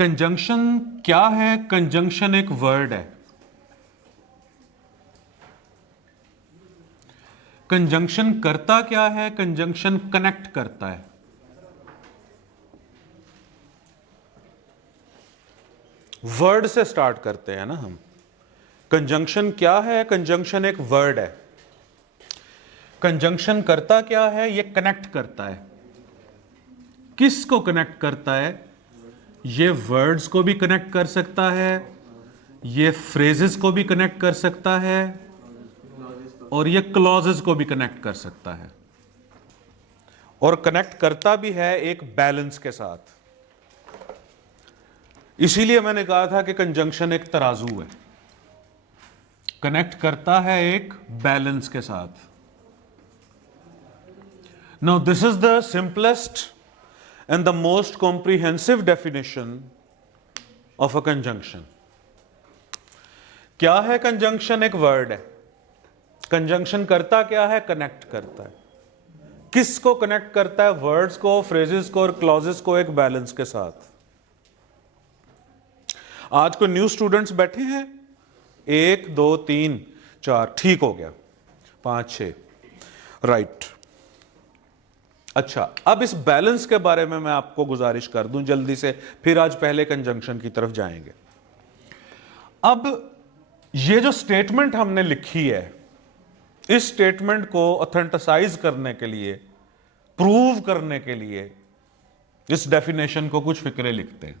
Conjunction क्या है? Conjunction एक वर्ड है। कंजंक्शन करता क्या है? कंजंक्शन कनेक्ट करता है। वर्ड से स्टार्ट करते हैं ना हम। कंजंक्शन क्या है? कंजंक्शन एक वर्ड है। कंजंक्शन करता क्या है? ये कनेक्ट करता है। किसको कनेक्ट करता है? ये वर्ड्स को भी कनेक्ट कर सकता है, ये फ्रेजेस को भी कनेक्ट कर सकता है, और ये क्लॉजेस को भी कनेक्ट कर सकता है। और कनेक्ट करता भी है एक बैलेंस के साथ। इसीलिए मैंने कहा था कि कंजंक्शन एक तराजू है, कनेक्ट करता है एक बैलेंस के साथ। Now this is the simplest and the most comprehensive definition of a conjunction. क्या है कंजंक्शन? एक वर्ड है। कंजंक्शन करता क्या है? कनेक्ट करता है। किसको कनेक्ट करता है? वर्ड्स को, फ्रेजेस को और क्लॉजेस को एक बैलेंस के साथ। आज को न्यू स्टूडेंट्स बैठे हैं, 1 2 3 4, ठीक हो गया, 5 6, राइट। अच्छा, अब इस बैलेंस के बारे में मैं आपको गुजारिश कर दूं जल्दी से, फिर आज पहले कंजंक्शन की तरफ जाएंगे। अब ये जो स्टेटमेंट हमने लिखी है, इस स्टेटमेंट को ऑथेंटिसाइज करने के लिए, प्रूव करने के लिए, इस डेफिनेशन को कुछ फिक्रे लिखते हैं।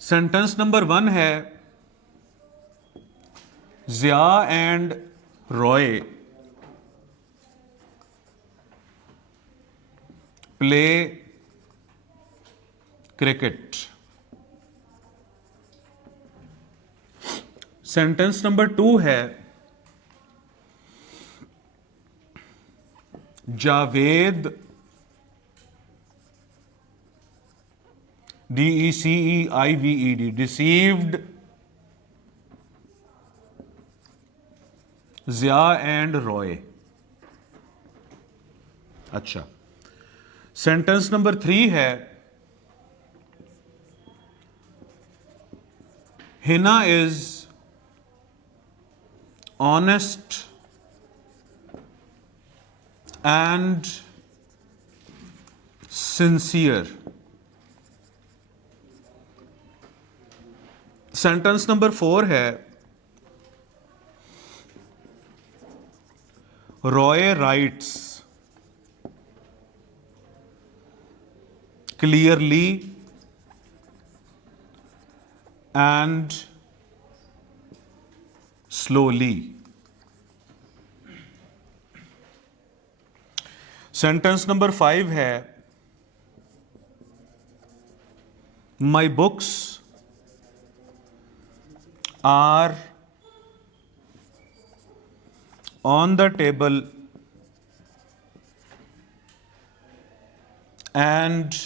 सेंटेंस नंबर 1 है, Zia and Roy play cricket. Sentence number 2 है, Javed DECEIVED deceived Jiya and Roy. अच्छा, सेंटेंस नंबर 3 है, Hina is honest and sincere. Sentence number 4 है, Roy writes clearly and slowly. Sentence number 5 है, my books are on the table and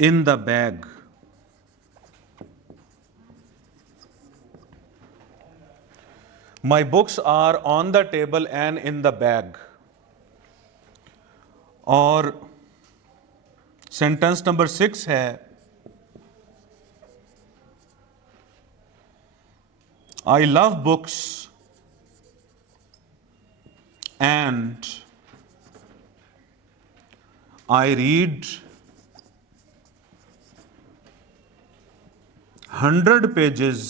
in the bag. My books are on the table and in the bag. और sentence number 6 है, I love books and I read 100 pages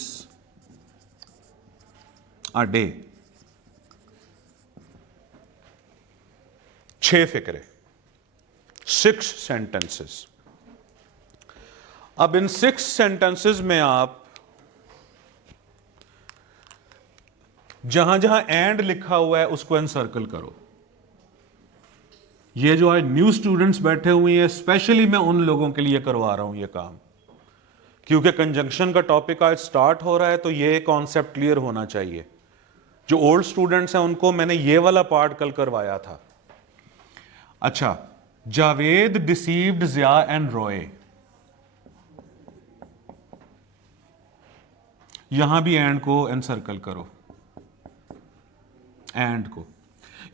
a day. 6 फिक्रे, 6 sentences. अब इन 6 sentences में आप जहां जहां and लिखा हुआ है उसको एनसर्कल करो। ये जो आज न्यू स्टूडेंट्स बैठे हुए हैं, स्पेशली मैं उन लोगों के लिए करवा रहा हूं ये काम, क्योंकि कंजंक्शन का टॉपिक आज स्टार्ट हो रहा है, तो ये कॉन्सेप्ट क्लियर होना चाहिए। जो ओल्ड स्टूडेंट्स हैं उनको मैंने ये वाला पार्ट कल करवाया था। अच्छा, जावेद डिसीव्ड जिया एंड रॉय, यहां भी एंड को एनसर्कल करो, एंड को।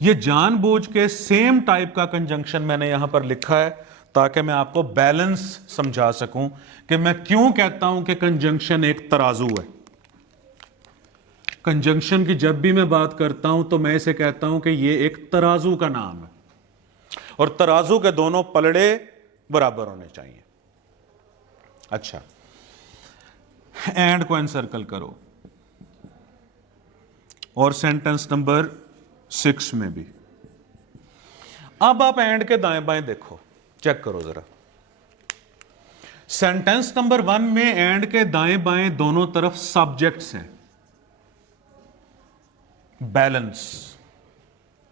ये जानबूझ के सेम टाइप का कंजंक्शन मैंने यहां पर लिखा है ताकि मैं आपको बैलेंस समझा सकूं कि मैं क्यों कहता हूं कि कंजंक्शन एक तराजू है। कंजंक्शन की जब भी मैं बात करता हूं तो मैं इसे कहता हूं कि ये एक तराजू का नाम है और तराजू के दोनों पलड़े बराबर होने चाहिए। अच्छा, एंड को एनसर्कल करो और सेंटेंस नंबर 6 में भी। अब आप एंड के दाएं बाएं देखो, चेक करो जरा। सेंटेंस नंबर 1 में एंड के दाएं बाएं दोनों तरफ सब्जेक्ट्स हैं। बैलेंस,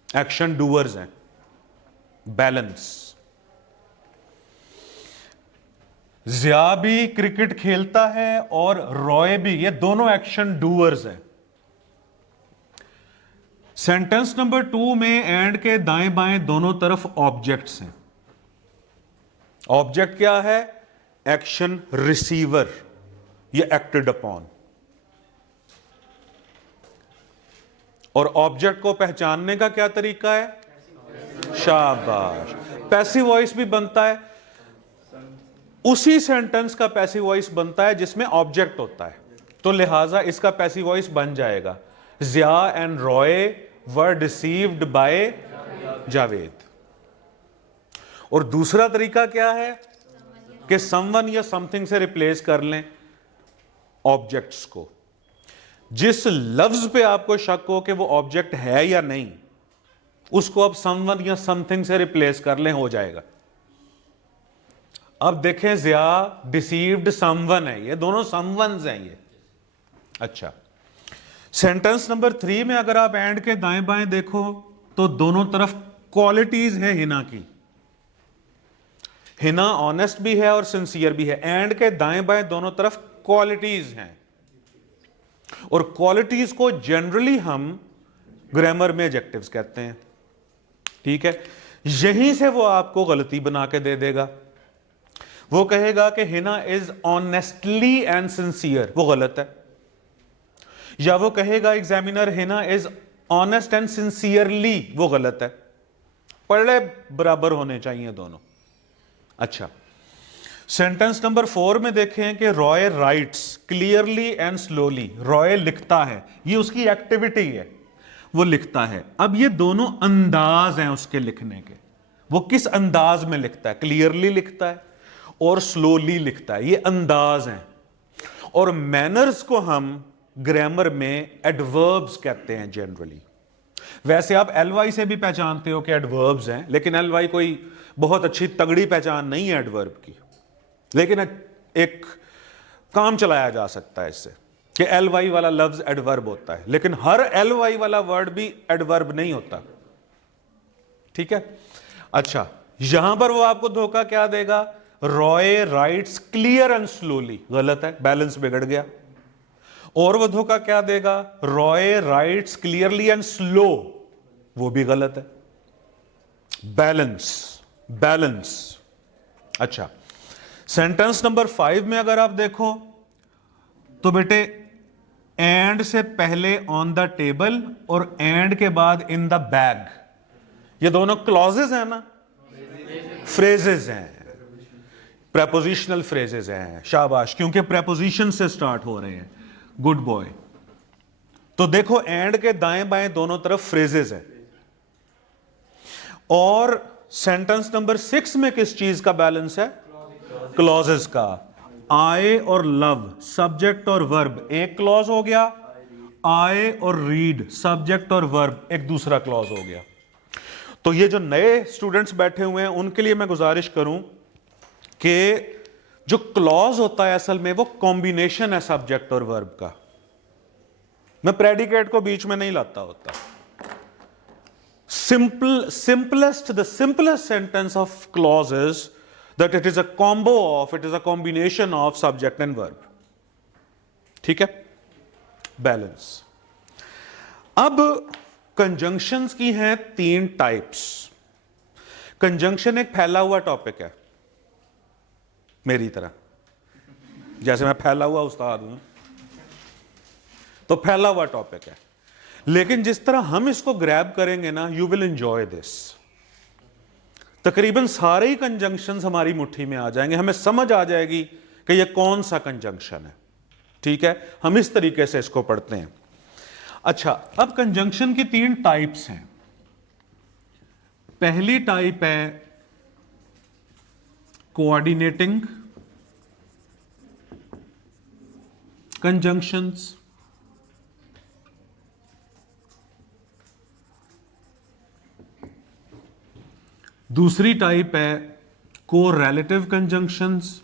एक्शन डूअर्स हैं, बैलेंस। जिया भी क्रिकेट खेलता है और रॉय भी, ये दोनों एक्शन डूअर्स हैं। सेंटेंस नंबर 2 में एंड के दाएं बाएं दोनों तरफ ऑब्जेक्ट्स हैं। ऑब्जेक्ट क्या है? एक्शन रिसीवर, ये एक्टेड अपॉन। और ऑब्जेक्ट को पहचानने का क्या तरीका है? शाबाश, पैसिव वॉइस भी बनता है। उसी सेंटेंस का पैसिव वॉइस बनता है जिसमें ऑब्जेक्ट होता है, तो लिहाजा इसका पैसिव वॉइस बन जाएगा Zia and Roy were deceived by Javed. और दूसरा तरीका क्या है कि समवन या समथिंग से रिप्लेस कर लें ऑब्जेक्ट्स को। जिस लफ्ज पे आपको शक हो कि वो ऑब्जेक्ट है या नहीं, उसको अब समवन या समथिंग से रिप्लेस कर लें, हो जाएगा। अब देखें, जिया डिसीव्ड समवन है, ये दोनों समवन्स हैं ये। अच्छा, सेंटेंस नंबर 3 में अगर आप एंड के दाएं बाएं देखो तो दोनों तरफ क्वालिटीज है हिना की। हिना ऑनेस्ट भी है और सिंसियर भी है। एंड के दाएं बाएं दोनों तरफ क्वालिटीज हैं, और क्वालिटीज को जनरली हम ग्रामर में एडजेक्टिव्स कहते हैं। ठीक है, यहीं से वो आपको गलती बना के दे देगा। वो कहेगा कि Hina is honestly and sincere, वो गलत है। या वो कहेगा examiner Hina is honest and sincerely, वो गलत है। पढ़े बराबर होने चाहिए दोनों। अच्छा, सेंटेंस नंबर 4 में देखें कि Roy rights clearly and slowly. Roy लिखता है, ये उसकी एक्टिविटी है, वो लिखता है। अब ये दोनों अंदाज हैं उसके लिखने के। वो किस अंदाज में लिखता है? क्लियरली लिखता है और स्लोली लिखता है, ये अंदाज हैं। और मैनर्स को हम ग्रामर में एडवर्ब्स कहते हैं जनरली। वैसे आप एलवाई से भी पहचानते हो कि एडवर्ब्स हैं, लेकिन एलवाई कोई बहुत अच्छी तगड़ी पहचान नहीं है एडवर्ब की, लेकिन एक काम चलाया जा सकता है इससे कि एलवाई वाला लफ्ज एडवर्ब होता है, लेकिन हर एलवाई वाला वर्ड भी एडवर्ब नहीं होता। ठीक है। अच्छा, यहां पर वो आपको धोखा क्या देगा? Roy rights clear and slowly, गलत है, बैलेंस बिगड़ गया। और वो धोखा क्या देगा? Roy rights clearly and slow, वो भी गलत है। Balance, balance. अच्छा, सेंटेंस नंबर 5 में अगर आप देखो तो बेटे एंड से पहले ऑन द टेबल और एंड के बाद इन द बैग, ये दोनों क्लॉजेस हैं ना, फ्रेजेस हैं, प्रेपोजिशनल फ्रेजेस हैं। शाबाश, क्योंकि प्रेपोजिशन से स्टार्ट हो रहे हैं। Good boy. तो देखो एंड के दाएं बाएं दोनों तरफ फ्रेजेस हैं। और सेंटेंस नंबर 6 में किस चीज का बैलेंस है? क्लॉजेस का। आई और लव सब्जेक्ट और वर्ब एक क्लॉज हो गया, आई और रीड सब्जेक्ट और वर्ब एक दूसरा क्लॉज हो गया। तो ये जो नए स्टूडेंट्स बैठे हुए हैं उनके लिए मैं गुजारिश करूं कि जो क्लॉज होता है असल में वो कॉम्बिनेशन है सब्जेक्ट और वर्ब का। मैं प्रेडिकेट को बीच में नहीं लाता होता। The simplest sentence of clause is that it is a combo of, it is a combination of subject and verb. ठीक है, बैलेंस। अब कंजंक्शंस की हैं 3 टाइप्स। कंजंक्शन एक फैला हुआ टॉपिक है, मेरी तरह, जैसे मैं फैला हुआ उस्ताद हूं, तो फैला हुआ टॉपिक है। लेकिन जिस तरह हम इसको ग्रैब करेंगे ना, यू विल एंजॉय दिस। तकरीबन सारे ही कंजंक्शंस हमारी मुट्ठी में आ जाएंगे, हमें समझ आ जाएगी कि ये कौन सा कंजंक्शन है। ठीक है, हम इस तरीके से इसको पढ़ते हैं। अच्छा, अब कंजंक्शन की 3 टाइप्स हैं। पहली टाइप है कोऑर्डिनेटिंग कंजंक्शंस, दूसरी टाइप है कोरिलेटिव कंजंक्शंस,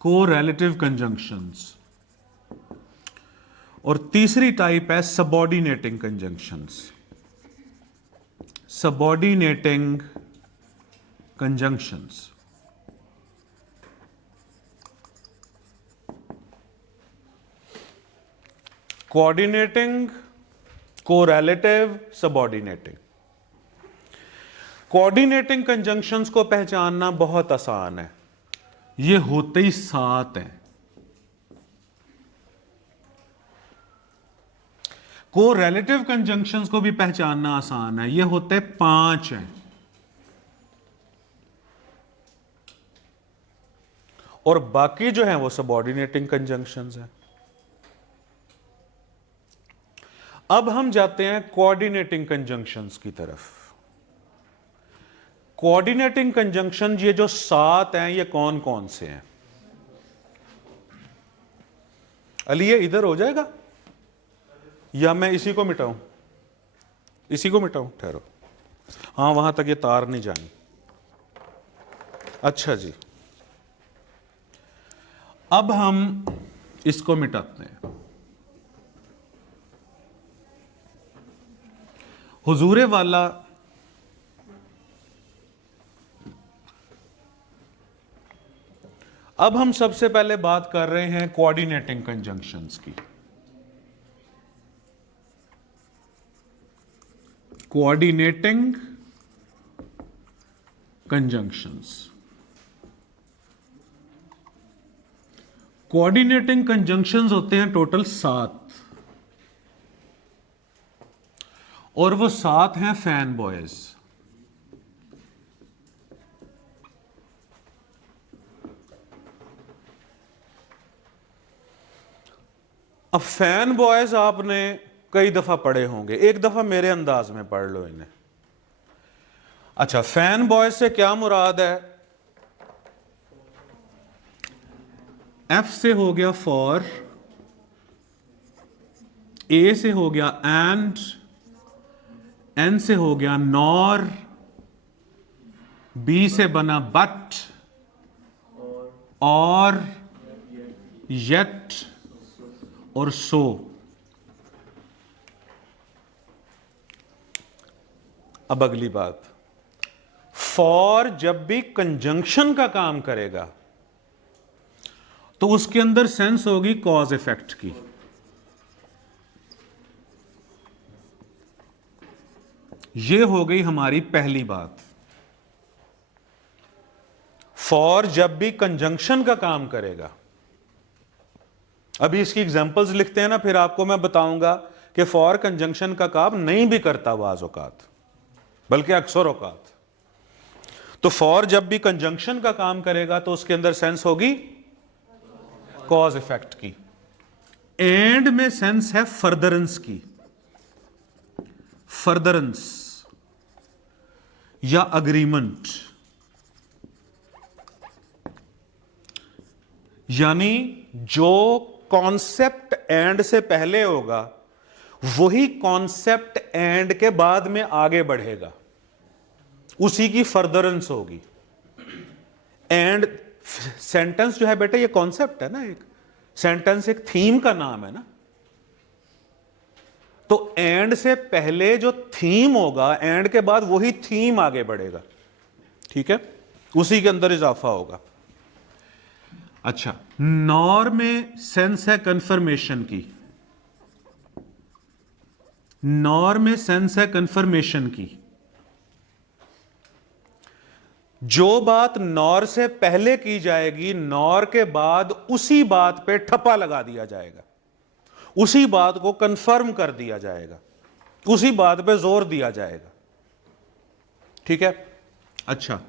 कोरिलेटिव कंजंक्शंस, और तीसरी टाइप है subordinating conjunctions, subordinating conjunctions. Coordinating, correlative, subordinating. Coordinating conjunctions को पहचानना बहुत आसान है, ये होते ही 7 हैं। कोरिलेटिव कंजंक्शंस को भी पहचानना आसान है, ये होते 5 हैं। और बाकी जो हैं वो सबऑर्डिनेटिंग कंजंक्शंस हैं। अब हम जाते हैं कोऑर्डिनेटिंग कंजंक्शंस की तरफ। कोऑर्डिनेटिंग कंजंक्शन ये जो 7 हैं, ये कौन कौन से हैं? अली ये इधर हो जाएगा या मैं इसी को मिटाऊं? इसी को मिटाऊं, ठहरो। हाँ, वहां तक ये तार नहीं जानी। अच्छा जी, अब हम इसको मिटाते हैं। हुजूरे वाला अब हम सबसे पहले बात कर रहे हैं कोऑर्डिनेटिंग कंजंक्शंस की। कोऑर्डिनेटिंग कंजंक्शंस, कोऑर्डिनेटिंग कंजंक्शंस होते हैं टोटल 7, और वो 7 हैं फैन बॉयज। अब फैन बॉयज आपने कई दफा पढ़े होंगे, एक दफा मेरे अंदाज में पढ़ लो इन्हें। अच्छा, फैन बॉयज से क्या मुराद है? एफ से हो गया फॉर, ए से हो गया एंड, एन से हो गया नॉर, बी से बना बट, और येट, और सो। अब अगली बात, फॉर जब भी कंजंक्शन का काम करेगा तो उसके अंदर सेंस होगी कॉज इफेक्ट की। यह हो गई हमारी पहली बात। फॉर जब भी कंजंक्शन का काम करेगा, अभी इसकी एग्जांपल्स लिखते हैं ना, फिर आपको मैं बताऊंगा कि फॉर कंजंक्शन का काम नहीं भी करता बाज़ औकात, बल्कि अक्सर औकात। तो फॉर जब भी कंजंक्शन का काम करेगा तो उसके अंदर सेंस होगी कॉज इफेक्ट की। एंड में सेंस है फर्दरेंस की, फर्दरेंस या अग्रीमेंट। यानी जो कॉन्सेप्ट एंड से पहले होगा वही कॉन्सेप्ट एंड के बाद में आगे बढ़ेगा, उसी की फर्दरेंस होगी। एंड सेंटेंस जो है बेटा, ये कॉन्सेप्ट है ना, एक सेंटेंस एक थीम का नाम है ना। तो एंड से पहले जो थीम होगा, एंड के बाद वही थीम आगे बढ़ेगा। ठीक है, उसी के अंदर इजाफा होगा। अच्छा, नॉर में सेंस है कंफर्मेशन की, नॉर में सेंस है कंफर्मेशन की। जो बात नॉर से पहले की जाएगी, नॉर के बाद उसी बात पे ठप्पा लगा दिया जाएगा, उसी बात को कंफर्म कर दिया जाएगा, उसी बात पे जोर दिया जाएगा। ठीक है। अच्छा,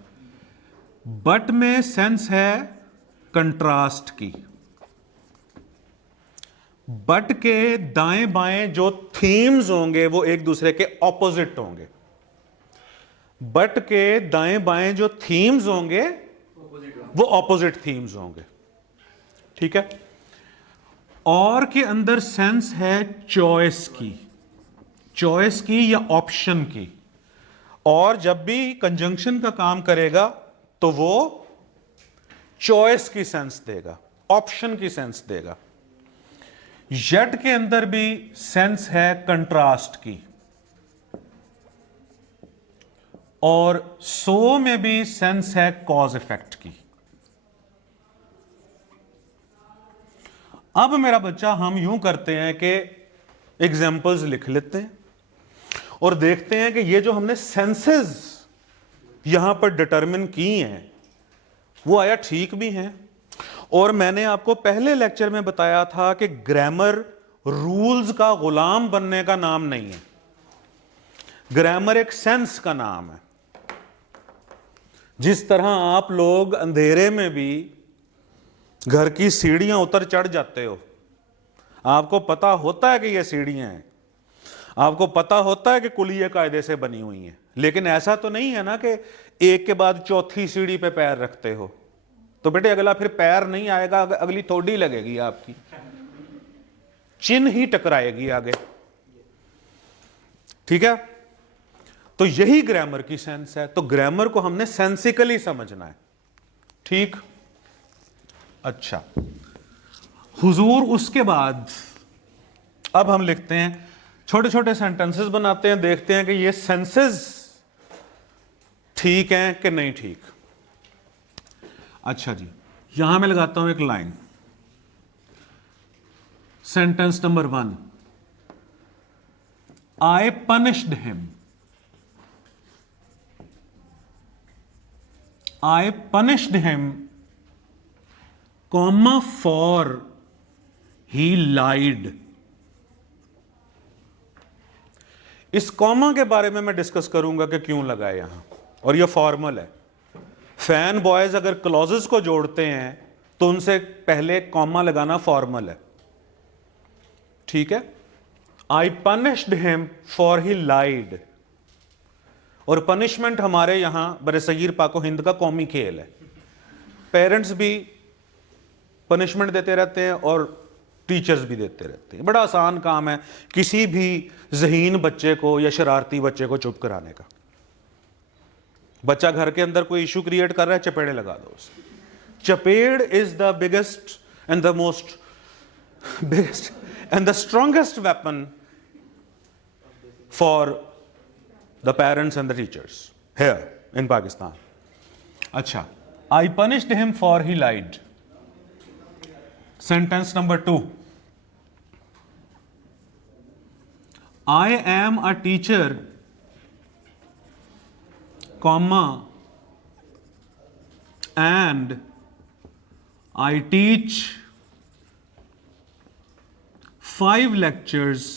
बट में सेंस है कंट्रास्ट की। बट के दाएं बाएं जो थीम्स होंगे वो एक दूसरे के ऑपोजिट होंगे। बट के दाएं बाएं जो थीम्स होंगे वो ऑपोजिट थीम्स होंगे। ठीक है। और के अंदर सेंस है चॉइस की, चॉइस की या ऑप्शन की। और जब भी कंजंक्शन का काम करेगा तो वो चॉइस की सेंस देगा, ऑप्शन की सेंस देगा। यट के अंदर भी सेंस है कंट्रास्ट की, और सो में भी सेंस है कॉज इफेक्ट की। अब मेरा बच्चा हम यूं करते हैं कि एग्जाम्पल्स लिख लेते हैं और देखते हैं कि ये जो हमने सेंसेस यहां पर डिटरमिन की हैं वो आया ठीक भी हैं। और मैंने आपको पहले लेक्चर में बताया था कि ग्रामर रूल्स का गुलाम बनने का नाम नहीं है, ग्रामर एक सेंस का नाम है। जिस तरह आप लोग अंधेरे में भी घर की सीढ़ियां उतर चढ़ जाते हो, आपको पता होता है कि ये सीढ़ियां हैं, आपको पता होता है कि कुलिये कायदे से बनी हुई हैं, लेकिन ऐसा तो नहीं है ना कि एक के बाद चौथी सीढ़ी पे पैर रखते हो तो बेटे अगला फिर पैर नहीं आएगा, अगली थोड़ी लगेगी, आपकी चिन्ह ही टकराएगी आगे। ठीक है। तो यही ग्रामर की सेंस है। तो ग्रामर को हमने सेंसिकली समझना है। ठीक। अच्छा हुजूर, उसके बाद अब हम लिखते हैं, छोटे छोटे सेंटेंसेस बनाते हैं, देखते हैं कि ये सेंसेस ठीक हैं कि नहीं ठीक। अच्छा जी, यहां मैं लगाता हूं एक line. Sentence number 1, I punished him. I punished him, comma, for he lied. इस कॉमा के बारे में मैं डिस्कस करूंगा कि क्यों लगा है यहां, और यह फॉर्मल है। फैन बॉयज अगर क्लॉजेस को जोड़ते हैं तो उनसे पहले कॉमा लगाना फॉर्मल है। ठीक है। आई पनिश्ड हिम फॉर ही लाइड। और पनिशमेंट हमारे यहां बरसगीर पाको हिंद का कौमी खेल है। पेरेंट्स भी पनिशमेंट देते रहते हैं और टीचर्स भी देते रहते हैं। बड़ा आसान काम है किसी भी ज़हीन बच्चे को या शरारती बच्चे को चुप कराने का। बच्चा घर के अंदर कोई इशू क्रिएट कर रहा है, चपेड़े लगा दो उसे। चपेड़ is the biggest and the most biggest and the strongest weapon for the parents and the teachers here in Pakistan. Acha, I punished him for he lied. Sentence number 2, I am a teacher, comma, and I teach 5 lectures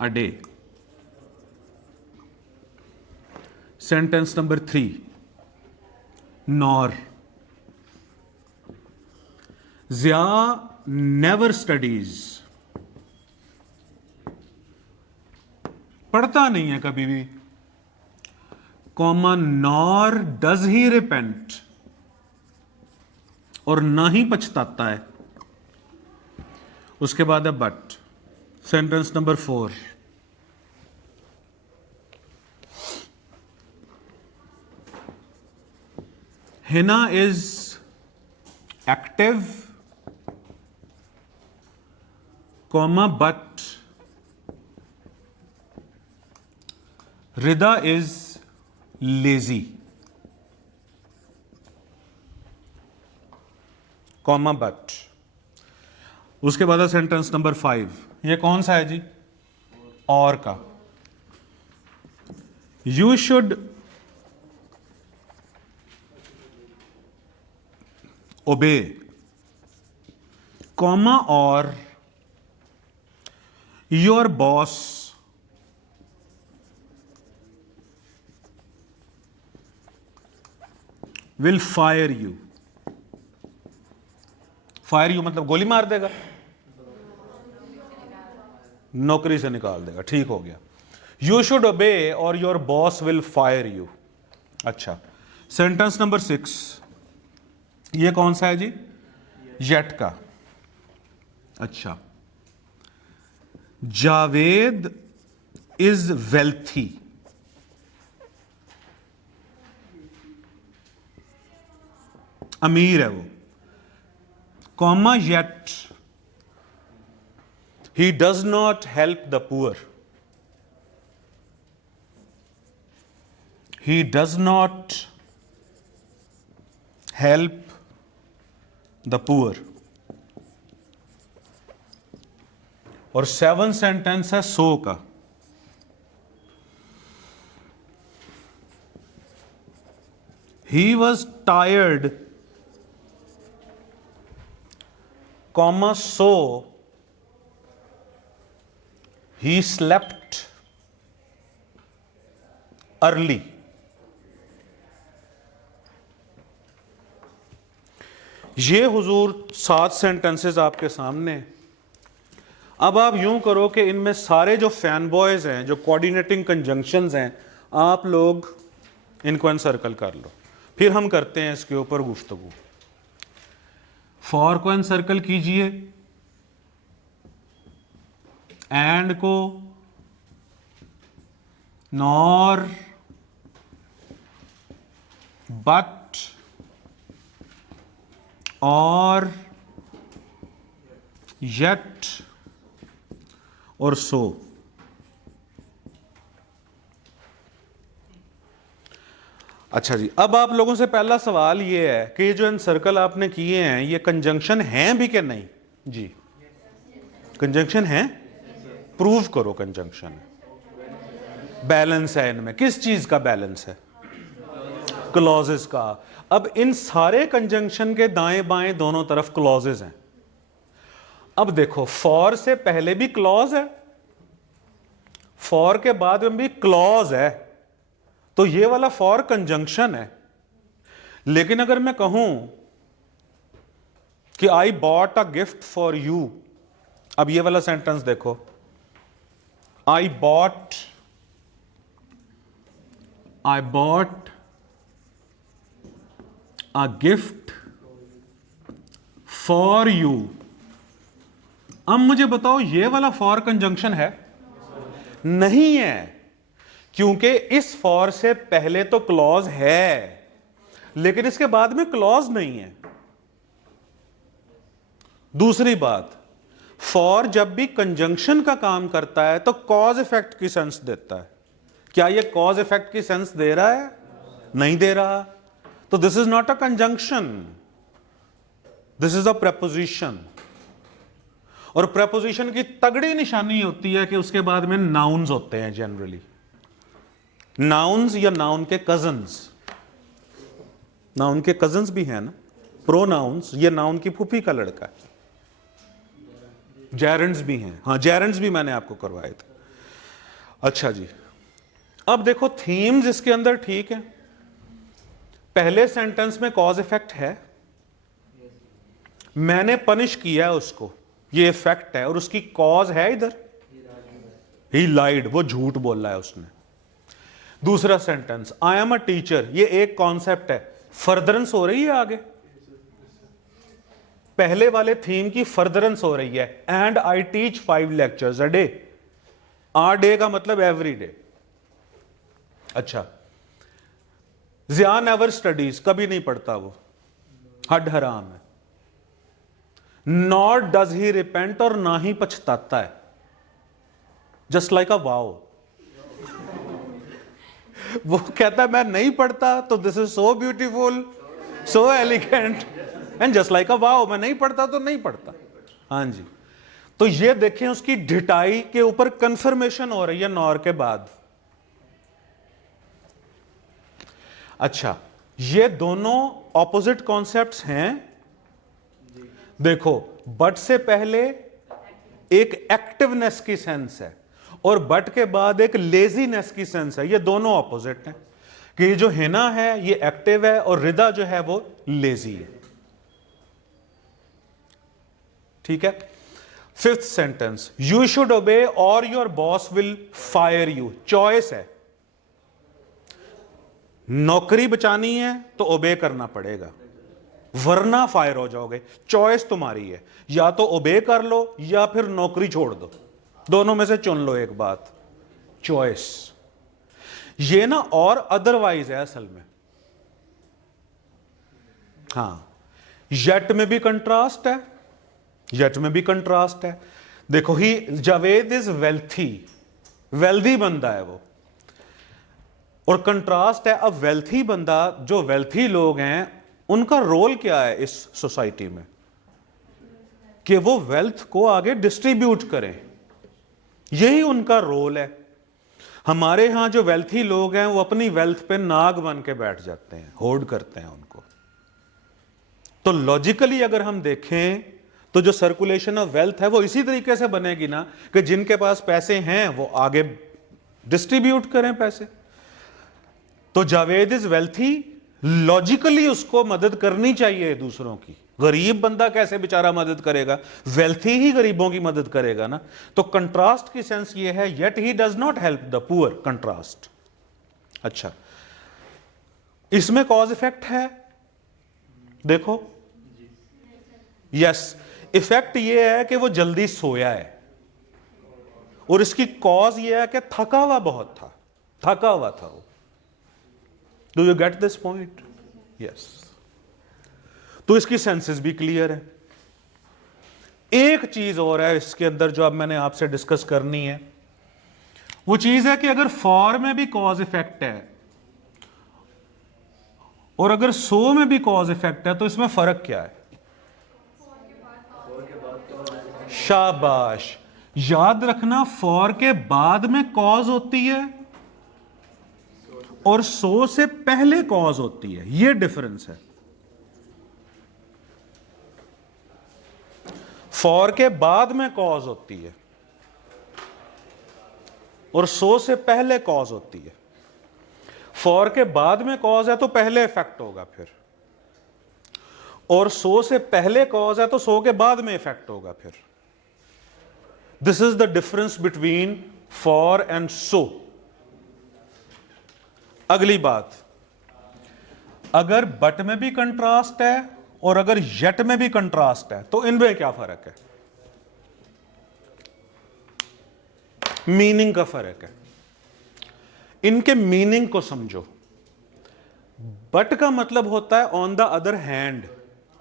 a day. Sentence number 3, nor Zia never studies. पढ़ता नहीं है कभी भी, comma, nor does he repent, और ना ही पछताता है। उसके बाद है but. Sentence number 4, Hina is active, comma, but Rida is lazy, comma, but। उसके बाद है सेंटेंस नंबर 5। ये कौन सा है जी? और का। You should ओबे, कॉमा और your boss will fire you. Fire you मतलब गोली मार देगा, नौकरी से निकाल देगा। ठीक हो गया। यू शुड ओबे और your boss will fire you. अच्छा, सेंटेंस नंबर 6, ये कौन सा है जी? येट का। अच्छा, जावेद इज वेल्थी। अमीर है वो, comma yet he does not help the poor. He does not help the poor. और 7 सेंटेंस है सो का। He was tired, comma so he slept early. ये हुजूर 7 सेंटेंसेस आपके सामने। अब आप यूं करो कि इनमें सारे जो फैन बॉयज हैं, जो कोऑर्डिनेटिंग कंजंक्शंस हैं, आप लोग इनको एनसर्कल कर लो, फिर हम करते हैं इसके ऊपर गुफ्तगू। फॉर को एनसर्कल कीजिए, एंड को, नॉर, बट और, येट और सो। अच्छा जी, अब आप लोगों से पहला सवाल ये है कि ये जो एनसर्कल आपने किए हैं ये कंजंक्शन हैं भी कि नहीं? जी, कंजंक्शन है। प्रूव करो कंजंक्शन। बैलेंस है इनमें। किस चीज का बैलेंस है? क्लॉजेस का। अब इन सारे कंजंक्शन के दाएं बाएं दोनों तरफ क्लॉजेस हैं। अब देखो, फॉर से पहले भी क्लॉज है, फॉर के बाद में भी क्लॉज है, तो ये वाला फॉर कंजंक्शन है। लेकिन अगर मैं कहूं कि I bought a gift for you, अब ये वाला सेंटेंस देखो, I bought a gift for you. अब मुझे बताओ, ये वाला फॉर कंजंक्शन है? नहीं है, क्योंकि इस फॉर से पहले तो क्लॉज है, लेकिन इसके बाद में क्लॉज नहीं है। दूसरी बात, फॉर जब भी कंजंक्शन का काम करता है तो कॉज इफेक्ट की सेंस देता है। क्या यह कॉज इफेक्ट की सेंस दे रहा है? नहीं दे रहा। तो this is not a conjunction, this is a preposition. और प्रेपोजिशन की तगड़ी निशानी होती है कि उसके बाद में नाउन्स होते हैं जनरली। नाउन्स या नाउन के कजन्स, नाउन के कजन्स भी हैं ना, प्रोनाउंस। ये नाउन की फूफी का लड़का है। जेरेंड्स भी हैं, हाँ जेरेंड्स भी मैंने आपको करवाए थे। अच्छा जी, अब देखो थीम्स इसके अंदर ठीक है। पहले सेंटेंस में कॉज इफेक्ट है, मैंने पनिश किया है उसको, ये इफेक्ट है, और उसकी कॉज है इधर, ही लाइड, वो झूठ बोल रहा है उसने। दूसरा sentence, I am a teacher, ये एक कॉन्सेप्ट है, फर्दरेंस हो रही है आगे, पहले वाले थीम की फर्दरेंस हो रही है। And I teach 5 lectures a day. A day का मतलब एवरी डे। अच्छा, जिया नेवर स्टडीज, कभी नहीं पढ़ता वो, हड हराम है। नॉट डज ही रिपेंट, और ना ही पछताता है, जस्ट लाइक अ वाओ। वो कहता है मैं नहीं पढ़ता, तो this is so beautiful, so elegant, and just like a wow, मैं नहीं पढ़ता तो नहीं पढ़ता। हाँ जी, तो ये देखें उसकी ढिठाई के ऊपर कंफर्मेशन हो रही है नॉर के बाद। अच्छा, ये दोनों ऑपोजिट कॉन्सेप्ट्स हैं, देखो बट से पहले एक एक्टिवनेस की सेंस है और बट के बाद एक लेजीनेस की सेंस है। ये दोनों ऑपोजिट हैं कि जो हिना है ये एक्टिव है और रिदा जो है वो लेजी है। ठीक है। फिफ्थ सेंटेंस, यू शुड ओबे और your boss will fire you. Choice है, नौकरी बचानी है तो ओबे करना पड़ेगा वरना फायर हो जाओगे। चॉइस तुम्हारी है, या तो ओबे कर लो या फिर नौकरी छोड़ दो, दोनों में से चुन लो एक बात। चॉइस ये ना और अदरवाइज है असल में। हां, येट में भी कंट्रास्ट है, येट में भी कंट्रास्ट है। देखो ही जावेद इज वेल्थी, वेल्दी बंदा है वो, और कंट्रास्ट है अब वेल्थी बंदा, जो वेल्थी लोग हैं उनका रोल क्या है इस सोसाइटी में कि वो वेल्थ को आगे डिस्ट्रीब्यूट करें, यही उनका रोल है। हमारे यहां जो वेल्थी लोग हैं वो अपनी वेल्थ पे नाग बन के बैठ जाते हैं, होर्ड करते हैं उनको। तो लॉजिकली अगर हम देखें तो जो सर्कुलेशन ऑफ वेल्थ है वो इसी तरीके से बनेगी ना कि जिनके पास पैसे हैं वो आगे डिस्ट्रीब्यूट करें पैसे। तो जावेद इज वेल्थी, लॉजिकली उसको मदद करनी चाहिए दूसरों की। गरीब बंदा कैसे बेचारा मदद करेगा, वेल्थी ही गरीबों की मदद करेगा ना। तो कंट्रास्ट की सेंस ये है, yet he does not help the poor, contrast. अच्छा, इसमें कॉज इफेक्ट है, देखो यस, इफेक्ट ये है कि वो जल्दी सोया है और इसकी कॉज ये है कि थका हुआ बहुत था, थका हुआ था वो। Do you get this point? Yes. तो इसकी सेंसेस भी क्लियर है। एक चीज और है इसके अंदर जो अब मैंने आपसे डिस्कस करनी है, वो चीज है कि अगर फॉर में भी कॉज इफेक्ट है और अगर सो में भी कॉज इफेक्ट है तो इसमें फर्क क्या है? शाबाश, याद रखना, फॉर के बाद में कॉज होती है और सो से पहले कॉज होती है, यह डिफरेंस है। फॉर के बाद में कॉज होती है और सो से पहले कॉज होती है। फॉर के बाद में कॉज है तो पहले इफेक्ट होगा फिर, और सो से पहले कॉज है तो सो के बाद में इफेक्ट होगा फिर। This is the difference between for and so. अगली बात, अगर बट में भी कंट्रास्ट है और अगर येट में भी कंट्रास्ट है तो इनमें क्या फर्क है? मीनिंग का फर्क है। इनके मीनिंग को समझो। बट का मतलब होता है ऑन द अदर हैंड,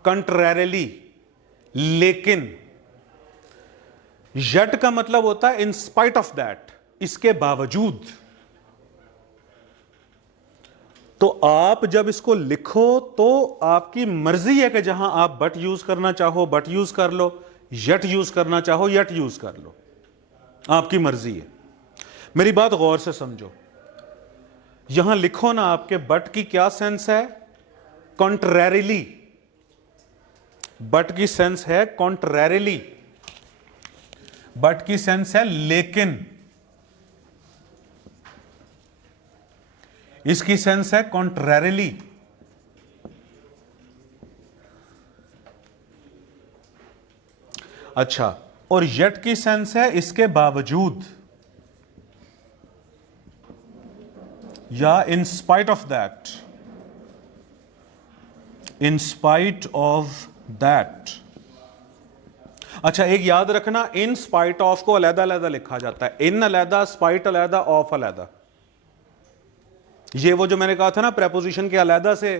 कंट्रैरिली, लेकिन। येट का मतलब होता है इन स्पाइट ऑफ दैट, इसके बावजूद। तो आप जब इसको लिखो तो आपकी मर्जी है कि जहां आप बट यूज करना चाहो बट यूज कर लो, येट यूज करना चाहो येट यूज कर लो, आपकी मर्जी है। मेरी बात गौर से समझो। यहां लिखो ना, आपके बट की क्या सेंस है? कॉन्ट्रैरिली। बट की सेंस है कॉन्ट्रैरिली, बट की सेंस है लेकिन, इसकी सेंस है कॉन्ट्रैरिली। अच्छा, और येट की सेंस है इसके बावजूद या in spite of that, in spite of that. अच्छा, एक याद रखना, इन स्पाइट ऑफ को अलग अलग लिखा जाता है, इन अलग, स्पाइट अलग, ऑफ अलग। ये वो जो मैंने कहा था ना, प्रेपोजिशन के अलग से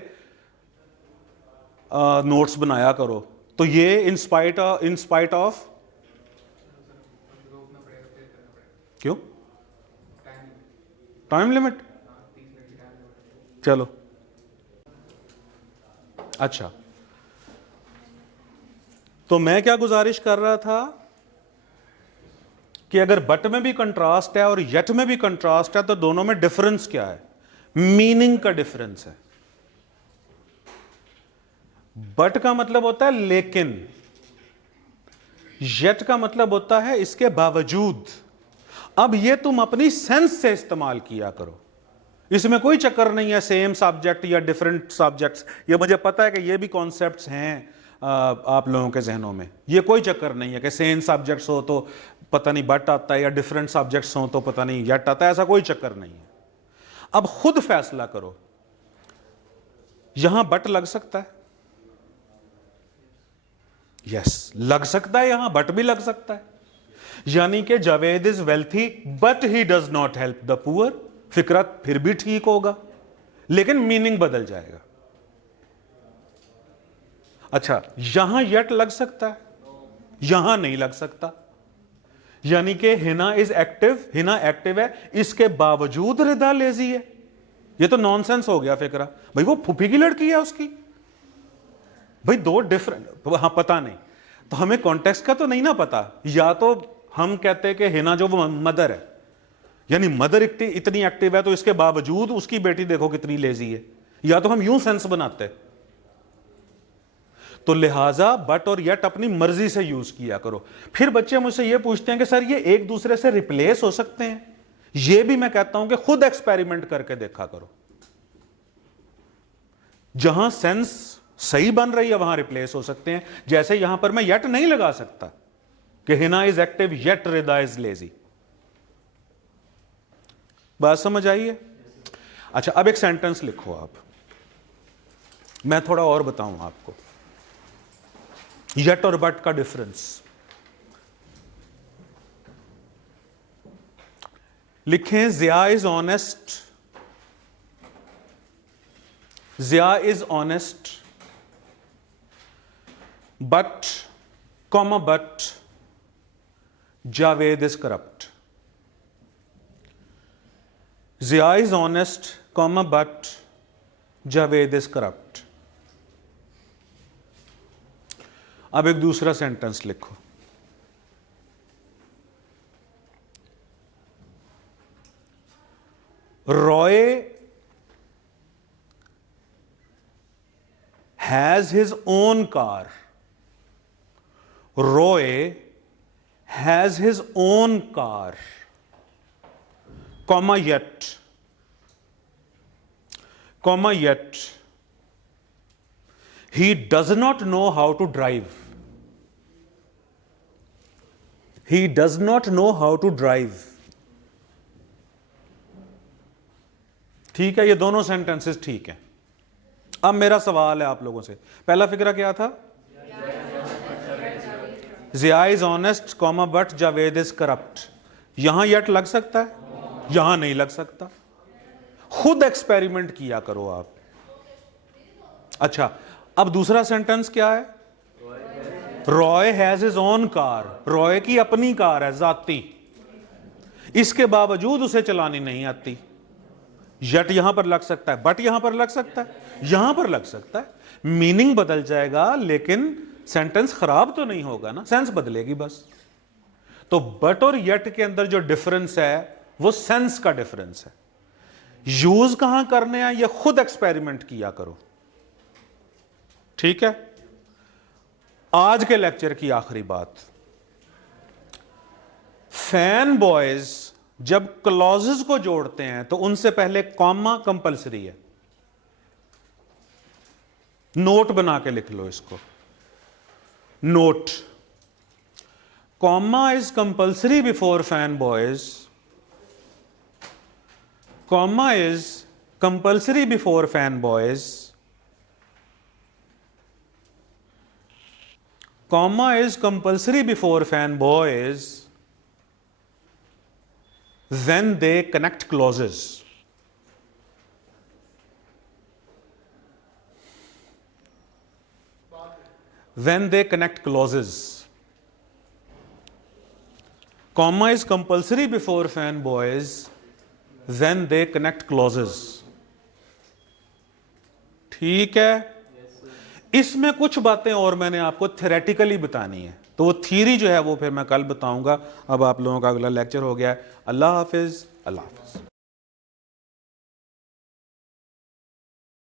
नोट्स बनाया करो। तो ये इन स्पाइट ऑफ, क्यों? Time limit? चलो अच्छा, तो मैं क्या गुजारिश कर रहा था कि अगर बट में भी कंट्रास्ट है और येट में भी कंट्रास्ट है तो दोनों में डिफरेंस क्या है? मीनिंग का डिफरेंस है। बट का मतलब होता है लेकिन, येट का मतलब होता है इसके बावजूद। अब ये तुम अपनी सेंस से इस्तेमाल किया करो, इसमें कोई चक्कर नहीं है सेम सब्जेक्ट या डिफरेंट सब्जेक्ट्स। ये मुझे पता है कि ये भी कॉन्सेप्ट्स हैं आप लोगों के जहनों में। ये कोई चक्कर नहीं है कि सेम सब्जेक्ट्स हो तो पता नहीं बट आता है या डिफरेंट सब्जेक्ट्स हो तो पता नहीं येट आता है, ऐसा कोई चक्कर नहीं है। अब खुद फैसला करो, यहां बट लग सकता है? यस, लग सकता है, यहां बट भी लग सकता है। यानी कि Javed is wealthy but he does not help the poor. फिक्रा फिर भी ठीक होगा लेकिन मीनिंग बदल जाएगा। अच्छा, यहां येट लग सकता है, यहां नहीं लग सकता। यानी कि Hina is active, Hina active है, इसके बावजूद रिदा लेजी है। ये तो नॉनसेंस हो गया फिक्रा। भाई वो फूफी की लड़की है उसकी, भाई दो डिफरेंट। हाँ पता नहीं, तो हमें कॉन्टेक्स्ट का तो नहीं ना पता। या तो हम कहते हैं कि हिना जो वो मदर है, यानी मदर इतनी एक्टिव है तो इसके बावजूद उसकी बेटी देखो कितनी लेजी है, या तो हम यूं सेंस बनाते। तो लिहाजा बट और येट अपनी मर्जी से यूज किया करो। फिर बच्चे मुझसे ये पूछते हैं कि सर ये एक दूसरे से रिप्लेस हो सकते हैं? ये भी मैं कहता हूं कि खुद एक्सपेरिमेंट करके देखा करो। जहां सेंस सही बन रही है वहां रिप्लेस हो सकते हैं। जैसे यहां पर मैं येट नहीं लगा सकता कि Hina is active yet Rida is lazy. बात समझ आई है? अच्छा, अब एक सेंटेंस लिखो आप, मैं थोड़ा और बताऊं आपको येट और बट का डिफरेंस। लिखें Zia is honest, Zia is honest but comma but Javed is corrupt. Zia is honest comma but Javed is corrupt. अब एक दूसरा सेंटेंस लिखो, Roy has his own car, Roy has his own car, comma yet he does not know how to drive, he does not know how to drive। ठीक है, ये दोनों sentences ठीक हैं। अब मेरा सवाल है आप लोगों से, पहला फिक्रा क्या था? Zia is honest comma but Javed is corrupt. यहां येट लग सकता है, यहां नहीं लग सकता। खुद एक्सपेरिमेंट किया करो आप। अच्छा, अब दूसरा सेंटेंस क्या है? Roy has his own car, Roy की अपनी कार है जाती, इसके बावजूद उसे चलानी नहीं आती। येट यहां पर लग सकता है, बट यहां पर लग सकता है, यहां पर लग सकता है। मीनिंग बदल जाएगा लेकिन सेंटेंस खराब तो नहीं होगा ना, सेंस बदलेगी बस। तो बट और येट के अंदर जो डिफरेंस है वो सेंस का डिफरेंस है। यूज कहां करने हैं ये खुद एक्सपेरिमेंट किया करो, ठीक है? आज के लेक्चर की आखिरी बात, फैन बॉयज जब क्लॉजेस को जोड़ते हैं तो उनसे पहले कॉमा कंपलसरी है। नोट बना के लिख लो इसको, note, comma is compulsory before fan boys, comma is compulsory before fanboys, comma is compulsory before fanboys when they connect clauses, when they connect clauses, comma is compulsory before fanboys when they connect clauses। ठीक है? इसमें कुछ बातें और मैंने आपको theoretically बतानी है, तो वो थ्योरी जो है वो फिर मैं कल बताऊंगा। अब आप लोगों का अगला लेक्चर हो गया है। अल्लाह हाफिज, अल्लाह हाफिज।